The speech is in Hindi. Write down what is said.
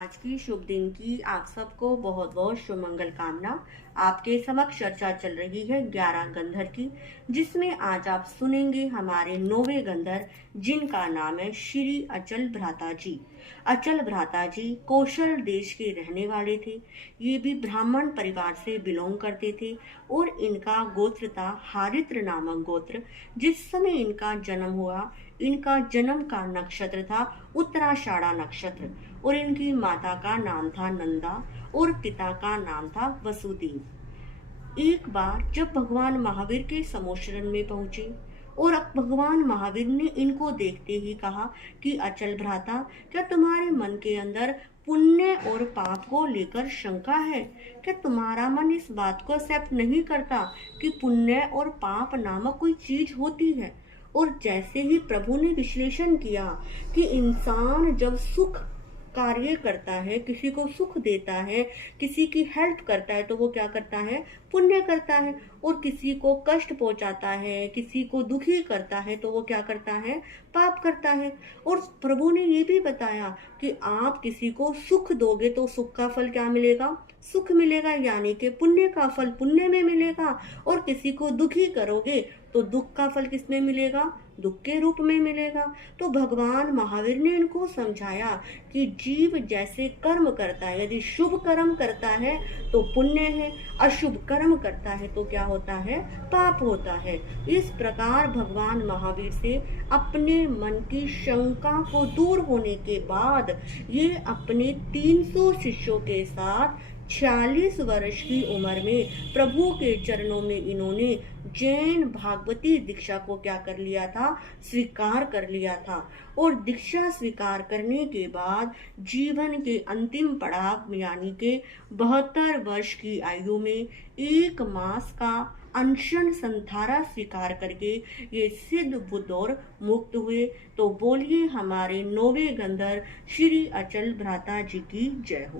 आज की शुभ दिन की आप सबको बहुत बहुत शुभ मंगल कामना। आपके समक्ष चर्चा चल रही है 11 गंधर की, जिसमें आज आप सुनेंगे हमारे 9वें गंधर, जिनका नाम है श्री अचल भ्राता जी। अचल भ्राता जी कौशल देश के रहने वाले थे। ये भी ब्राह्मण परिवार से बिलोंग करते थे और इनका गोत्र था हारित्र नामक गोत्र। जिस समय इनका जन्म हुआ, इनका जन्म का नक्षत्र था उत्तराषाढ़ा नक्षत्र और इनकी माता का नाम था नंदा और पिता का नाम था वसुदेव। एक बार जब भगवान महावीर के समोशरण में पहुंचे और अब भगवान महावीर ने इनको देखते ही कहा कि अचल भ्राता, क्या तुम्हारे मन के अंदर पुण्य और पाप को लेकर शंका है? क्या तुम्हारा मन इस बात को एक्सेप्ट नहीं करता कि पुण्य और पाप नामक कोई चीज होती है? और जैसे ही प्रभु ने विश्लेषण किया कि इंसान जब सुख कार्य करता है, किसी को सुख देता है, किसी की हेल्प करता है, तो वो क्या करता है? पुण्य करता है। और किसी को कष्ट पहुंचाता है, किसी को दुखी करता है, तो वो क्या करता है? पाप करता है। और प्रभु ने ये भी बताया कि आप किसी को सुख दोगे तो सुख का फल क्या मिलेगा? सुख मिलेगा, यानी कि पुण्य का फल पुण्य में मिलेगा। और किसी को दुखी करोगे तो दुख का फल किस में मिलेगा? दुख के रूप में मिलेगा। तो भगवान महावीर ने इनको समझाया कि जीव जैसे कर्म करता है, यदि शुभ कर्म करता है तो पुण्य है, अशुभ कर्म करता है तो क्या होता है? पाप होता है। इस प्रकार भगवान महावीर से अपने मन की शंका को दूर होने के बाद ये अपने 300 शिष्यों के साथ 46 वर्ष की उम्र में प्रभु के चरणों में इन्होंने जैन भागवती दीक्षा को क्या कर लिया था? स्वीकार कर लिया था। और दीक्षा स्वीकार करने के बाद जीवन के अंतिम पड़ाव यानी के 72 वर्ष की आयु में 1 मास का अनशन संथारा स्वीकार करके ये सिद्ध बुद्ध और मुक्त हुए। तो बोलिए हमारे 9वें गंधर श्री अचल भ्राता जी की जय हो।